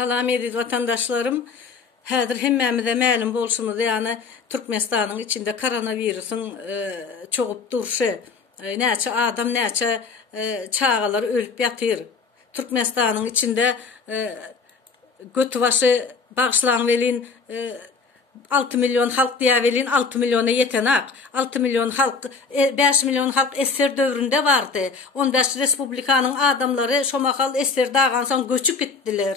Salam ediz vatandaşlarım. Häzir hemmemize ma'lum bolşumuz, ýani Türkmenistanyň içinde koronawirusyň çogup durşy. Näçe adam, näçe çağalar ölüp ýatyr. Türkmenistanyň içinde götübaşy bagşlaň welin 6 milyon halk diýäwelin 6 milyona ýetenak. 6 milyon halk, 5 milyon halk eser dövründe vardı. 15 respublikanyň adamlary şomakal eser dagansan göçüp gitdiler.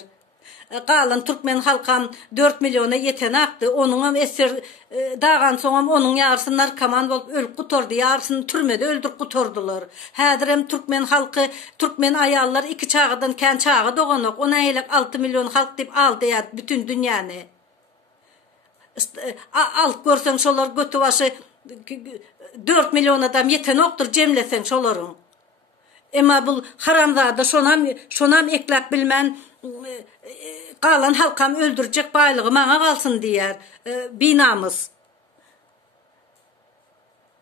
Galan Türkmen halkam 4 milyona ýetenakdy. Onuň eser dagan soňam onuň ýarysy narkoman bolup ölüp gutordy. Ýarysyny türmede öldürüp gutordular. Häzir hem Türkmen halky, Türkmen aýallar iki çağdan kän çağa doganok. Ona elek 6 milyon halk diýip aldy ýa bütün dünýäni. Alt görsen şolar götübaşy 4 milyon adam ýetenokdur jemlesen şolaryň. Emma bul haramzada şonam eklap bilmän galan halkam öldürjek baýlygy maňa galsyn diýär binamız.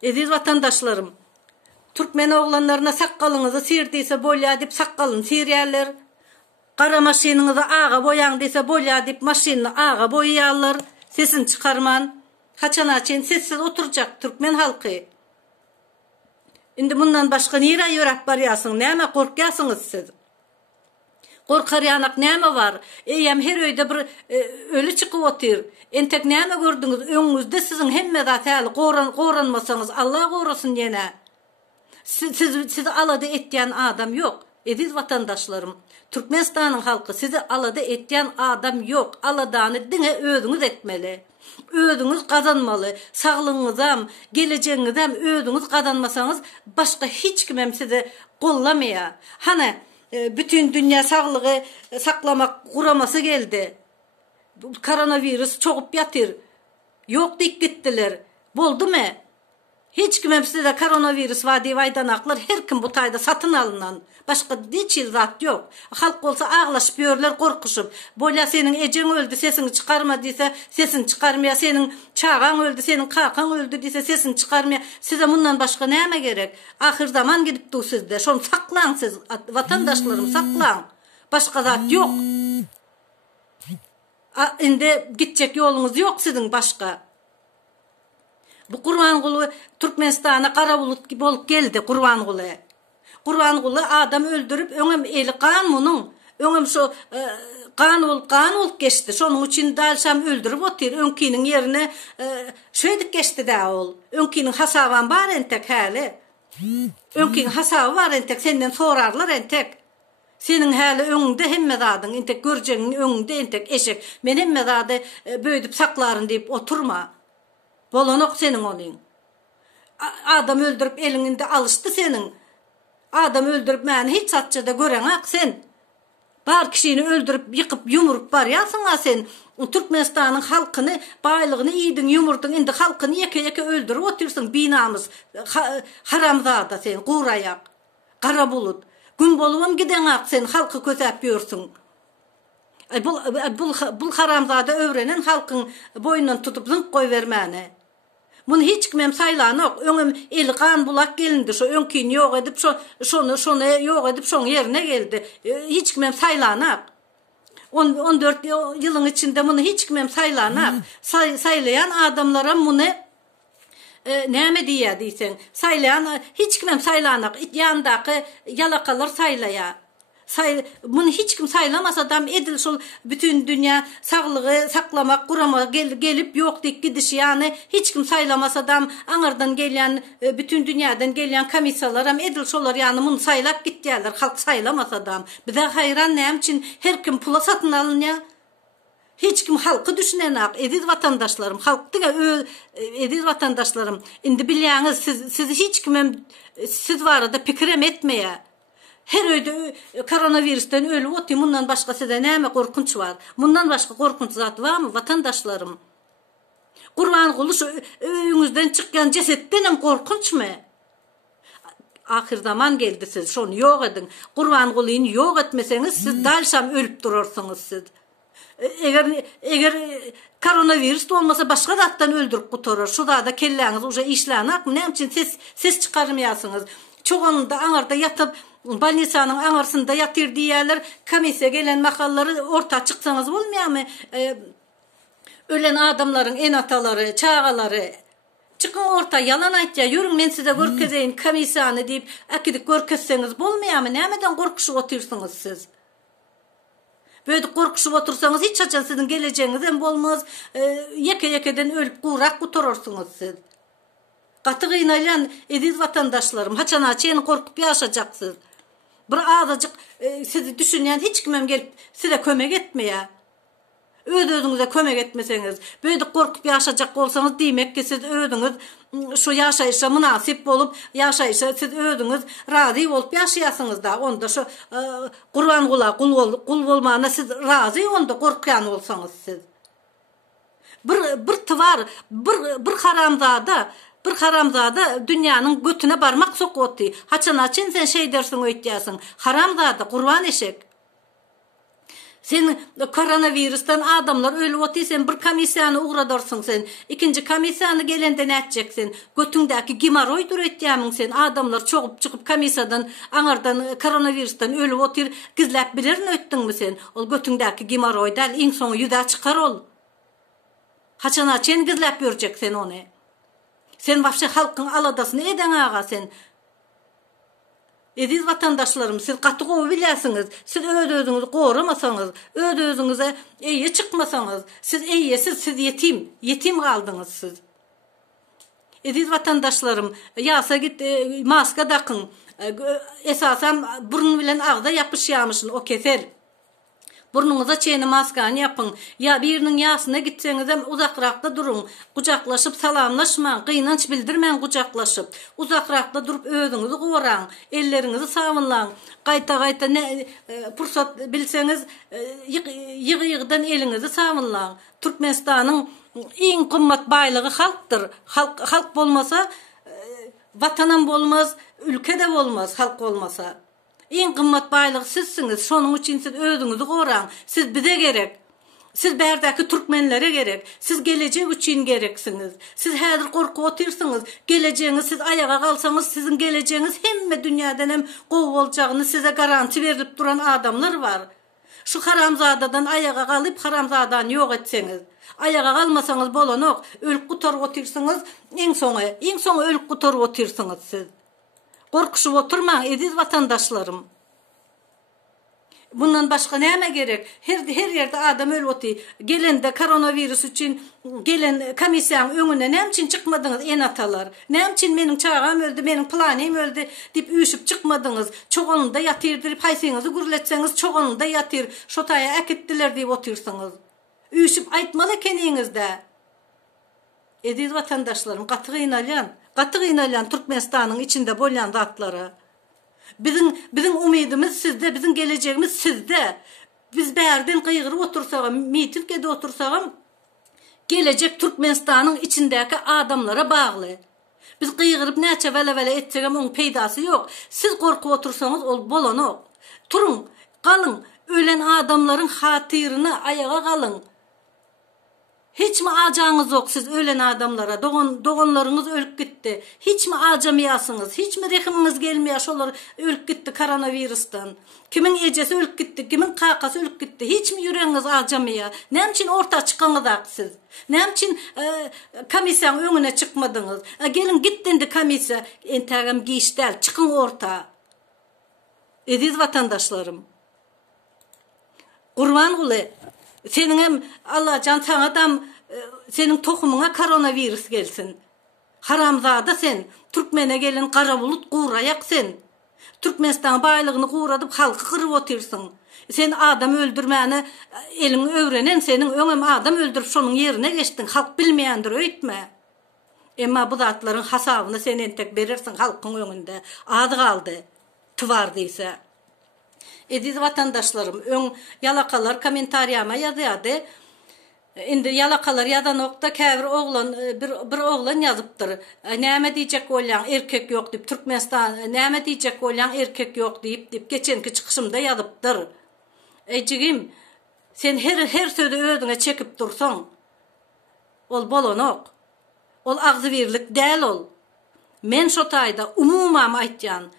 Eziz vatandaşlarım, Türkmen oglanlaryna sakkalyňyzy sirdiýse bolýa diýip sakkalyn sirýärler. Gara maşynyňyzy ağa boýaň diýse bolýa diýip maşyny ağa boýýarlar. Sesini çıkarman, haçanaçen sessiz oturacak Türkmen halkı. Indi bundan başka nira ýörep barýasyň, näme gorkýasyňyz siz? Gorkar ýanak näme var? Eýem her öýde bir ölü çykyp otyr. Entek näme gördüňiz? Öňüňizde siziň hemme zat häli goranmasaňyz Allah gorasyn ýene. Sizi alada etýän adam ýok. Ediz vatandaşlarım, Türkmenistanyň halky sizi alada etýän adam ýok. Aladany diňe özüňiz etmeli. Özüňiz gazanmaly. Saglygyňyzam, geleceğiňizam özüňiz gazanmasaňyz başga hiç kimem sizi gollamaýar. Hana bütün dünýä saglygy saklamak guramasy geldi. Bu koronavirus çogup ýatyr. Ýok diýip gitdiler. Boldumy? Hiç kimem size koronavirus var diye aydanaklar, her kim bu taýda satın alınan. Başka hiç zat yok. Halk olsa ağlaşıp yörler, korkuşup. Bolya senin eceň öldü, sesini çıkarma diýse, sesini çıkarmaya. Senin çağan öldü, senin kakan öldü diýse, sesini çıkarmaya. Size bundan başka näme gerek? Ahir zaman gidipdi sizde. Şonu saklaň siz, vatandaşlarım, saklaň. Başka zat yok. Indi gitjek ýoluňuz yok sizin başka. Bu Gurbanguly Türkmenistana kara bulut gibi bolup geldi Gurbanguly. Gurbanguly adam öldürüp öňem eli kan munyň. Öňem şu kan olup geçti. Şonuň üçin dalşam öldürüp otyr. Öňkiniň ýerine şöýdik geçti da ol. Öňkiniň hasaban bar entek häli. Öňkiniň hasaby bar entek senden sorarlar entek. Senin häli öňünde hemme zadyň entek görjegiň öňünde entek eşek. Men hemme zady böýdüp saklaryn diýip oturma. Bolanok senin olayın. Adam öldürüp elinde alıştı senin. Adam öldürüp məni hiç satçada göreňak sen. Bar kişini öldürüp yıkıp yumurup barýasyň sen. Türkmenistanyň halkyny, baýlygyny iýdin, yumurdun, indi halkyny ýeke öldürüp otursun binamız. Haramzada sen, gurayak, kara bulut. Gün bolubam gideňak sen, halky kötäp ýörsiň. Bul haramzada öwrenen halkyň boýundan tutup zynk goýbermäni. Bunu hiç kimem saylanok. Öňem eli kan bulak gelindi. Şo öňkini ýok edip şonu ýok edip şoň ýerine geldi. Hiç kimem saylanak. 14 ýylyň içinde bunu hiç kimem saylanak. Saylayan adamlara bunu näme diýär diýsen. Saylayan hiç kimem saylanak. Ýandaky ýalakalar saylaýar. Bunu hiç kim saylamasa adam edil şol bütün dünya saglygy saklamak, guramak gelip yok dik gidiş, yani hiç kim saylamasa adam aňardan gelýän bütün dünýäden gelýän komissiýalar hem edil şolar, yani bunu saylap gitýärler. Halk saylamasa adam. Bize hayran näme üçin her kim pula satyn alynýar? Hiç kim halkı düşünenak. Ediz vatandaşlarım, halk diňe ediz vatandaşlarım. Indi bilýäňiz siz hiç kimem siz barada pikirem etmeýär. Her öýde koronavirusdan ölüp otyr. Mundan başga size näme gorkunç bar? Mundan başga gorkunç zat barmy vatandaşlarım? Gurbanguly şu öýüňizden çykýan jesetden hem gorkunçmy? Ahir zaman geldi, siz şonu ýok edin. Gurbangulyny ýok etmeseňiz siz dalşam ölüp durarsyňyz siz. Eger koronavirus olmasa başga zatdan öldürüp gutorar. Şu da kelläňiz uje işlänak, näme üçin ses çıkarmaýasyňyz? Çoğunda aňarda ýatyp Balnisanın aňarsynda ýatyr diýerler, komissiya gelen makalları orta çyksaňyz bolmaýarmy? Ölen adamların enatalary, çağalary çıkın orta yalan aýtja, ýürüň men size görkezeýin komissiýany diýip akidik görkezseňiz bolmaýarmy? Nämeden gorkuşyp otursyňyz siz? Böyle korkuşup otursanız hiç açan sizin geleceğiniz hem bolmaz. Yeke-yekeden ölüp kurak kuturursunuz siz. Katı kıynayan ediz vatandaşlarım. Haçana çeyini korkup yaşayacaksınız. Bir azıcık sizi düşünen hiç kimem gelip size kömek etmeye. Ödünüze kömek etmeseniz. Böyle korkup yaşayacak olsanız demek ki siz ödünüz şu yaşayışa münasip olup yaşayışa siz ödünüz razı olup yaşayasınız da. Onda şu kurban kula kul olmağına siz razı onda korkuyan olsanız siz. Bir tıvar bir haramzada dünyanın götüne barmak sokuyordu. Haçana çin sen şey dersin öğütüyorsun. Haramzada kurban eşek. Sen koronavirüsten adamlar ölüp otu, sen bir komissiyanı uğradarsın sen. İkinci komissiyanı gelende ne edeceksin? Götündeki gimaroydur etdiğimin sen. Adamlar çoğup çıkıp komissiyadan, anardan, koronavirüsten ölüp otur, gizlep bilirin öttün mü sen? Ol götündeki gimaroydal, in sonu yüda çıkar ol. Haçana çen gizlep görecek sen onu. Sen vapşı halkın aladasını eden ağa sen. Ediz vatandaşlarım, siz katı kovu bilersiniz. Siz özünüzü koramasanız, özünüze iyi çıkmasanız, siz iyisiz, siz yetim kaldınız siz. Ediz vatandaşlarım, yasa git maska takın. Esasen burun bilen ağda yapışyamışsın, o keser. Burnunuza çeyni maskanı yapın. Ya birinin yasına gitseniz hem uzakrakta durun. Kucaklaşıp salamlaşman, kıynanç bildirmen kucaklaşıp. Uzakrakta durup özünüzü koran, ellerinizi savunlan. Kayta ne fırsat bilseniz yığıdan elinizi savunlan. Türkmenistan'ın en kımmat baylığı halktır. Halk olmasa vatanan olmaz, ülkede olmaz halk olmasa. En kımmat baylık sizsiniz. Şonun için siz özünüzü koran. Siz bize gerek. Siz berdeki Türkmenlere gerek. Siz gelecek için gereksiniz. Siz hazır korku otursunuz. Geleceğiniz, siz ayağa kalsanız sizin geleceğiniz hem dünyadan hem kov olacağını size garanti verilip duran adamlar var. Şu haramzadadan ayağa kalıp haramzadadan yok etseniz. Ayağa kalmasanız bolanok. Ölüp kutarıp otursunuz. En sonu ölüp kutarıp otursunuz siz. Korkuşup oturma ediz vatandaşlarım. Bundan başka neyme gerek? Her yerde adam ölüp oturuyor. Gelen de koronavirüs için gelen komisyanın önüne ne için çıkmadınız en atalar? Ne için benim çağım öldü, benim planım öldü deyip üşüp çıkmadınız? Çoğunu da yatırdırıp haysenizi gürletseniz çoğunu da yatır. Şotaya ekittiler deyip otursanız. Üşüp aytmalı kendinizde. Ediz vatandaşlarım katı kıynayan Türkmenistan'ın içinde bolyan zatları. Bizim umidimiz sizde, bizim geleceğimiz sizde. Biz berden kıygırıp otursağım, mitingde otursağım, gelecek Türkmenistan'ın içindeki adamlara bağlı. Biz kıygırıp neçe vele edeceğim onun peydası yok. Siz korku otursanız ol bolanok. Turun, kalın, ölen adamların hatırına ayağa kalın. Hiç mi acağınız yok siz ölen adamlara? Doğanlarınız ölüp gitti. Hiç mi acımayasınız? Hiç mi rehiminiz gelmiyor? Şolar ölüp gitti koronavirüsten. Kimin ecesi ölüp gitti? Kimin kakası ölüp gitti? Hiç mi yüreğiniz acımıyor? Ne için orta çıkanız siz? Ne için komisyanın önüne çıkmadınız? Gelin gittin de komisya. Entegam giyiştel. Çıkın orta. Ediz vatandaşlarım. Kurban kulu. Senin hem Allah can sanadan senin tohumuna koronavirüs gelsin. Haramzada sen. Türkmen'e gelin kara bulut kuğrayak sen. Türkmenistan baylığını kuğradıp halkı kırıp otursun. Sen adam öldürmeni elini öğrenen senin önem adam öldürüp şunun yerine geçtin. Halk bilmeyendir öğütme. Ama bu zatların hasabını sen entek verirsin halkın önünde. Adı kaldı. Tıvardıysa. Ediz vatandaşlarım, yalakalar komentariyama yazıyordu. Şimdi yalakalar yadan nokta kevr oğlan, bir oğlan yazıptır. Neyme diyecek olan erkek yok deyip, Türkmenistan neyme diyecek olan erkek yok deyip geçenki çıkışımda yazıptır. Ecigim, sen her sözü ödüne çekip dursun. Ol bolonok. Ol ağzı birlik değil ol. Men şotayda umumam aytyan.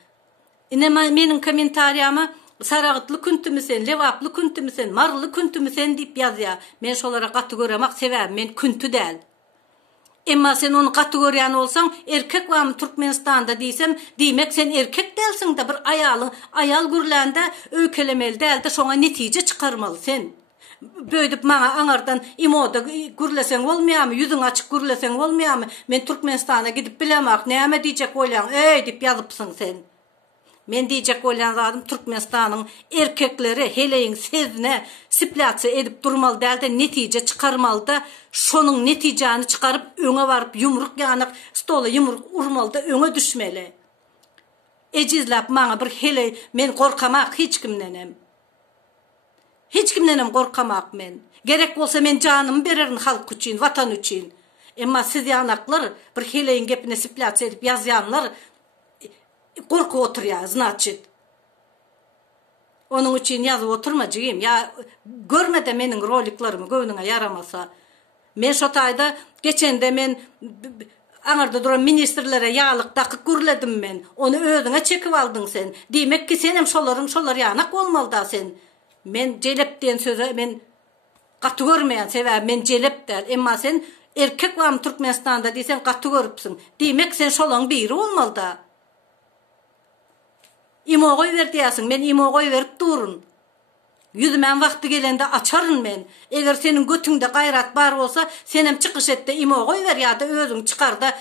Menin kommentariyama saragıtlı küntümüsen, levaplı küntümüsen, marlı küntümüsen deyip yazya. Men şolara katı göremek sebebim, men küntü del. Emma sen onu katı görýän olsan, erkek var Türkmenistan'da diysem, diýmek sen erkek delsin de bir ayal gürlände öýkelemeli del de şoňa netije çıkarmaly sen. Böýdüp maňa aňardan imoda gürlesen bolmaýarmy, ýüzüň açyk gürlesen bolmaýarmy? Men Türkmenistana gidip bilemek, näme diýjek bolýan? Ey dip ýazypsyň sen. Men diýjek bolýan zadym Türkmenistanyň erkekleri heleýin sezine siplatsy edip durmaly dälde netije çıkarmaly da şonuň netijany çıkaryp öňe baryp yumruk ýanyk stola yumruk urmaly da öňe düşmeli. Ejizlap maňa bir hele men gorkamak hiç kimdenem. Hiç kimdenem gorkamak men. Gerek bolsa men janymy bererin halk üçin, vatan üçin. Emma siz ýanaklar bir heleýin gepine siplatsy edip ýazýanlar korku oturýar, значит. Onun için yazıp oturmajygym. Ya görmede menin roliklarımı göwnüňe yaramasa. Men şo taýda geçende men aňarda duran ministrlere ýalyk takyp gürledim men. Onu özüňe çekip aldyň sen. Diýmek ki sen hem şolar ýanak bolmaly da sen. Men jelep diýen söze men gaty görmeýän sebäp men jelep der. Emma sen erkek wam Türkmenistanda diýsen gaty görüpsiň. Diýmek sen şolaň biri bolmaly da. İmogoy ver diýäsiň, men imogoy berip durun. Yüzümen wagty gelende açaryn men. Eger senin götüňde gaýrat bar bolsa, sen hem çykyş etde imogoy ver ýa-da özüň çykar da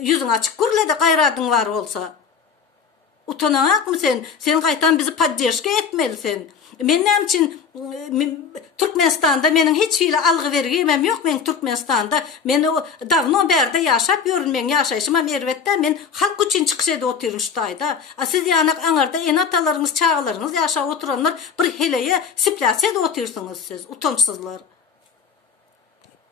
yüzüň açyk gürlede gaýradyň bar bolsa. Utanakmy sen? Sen gaýtan bizi podдержка etmelisin. Men nämçin Türkmenistanda menin hiç hile algı vergimem yok men Türkmenistanda. Men davno berde yaşap ýörün yaşaýşymam erwetde men halk üçin çykyş edip oturýan şu taýda. Siz ýanak aňarda enatalaryňyz, çağalaryňyz ýaşap oturanlar bir heleýe siplase edip oturýarsyňyz siz, utançsyzlar.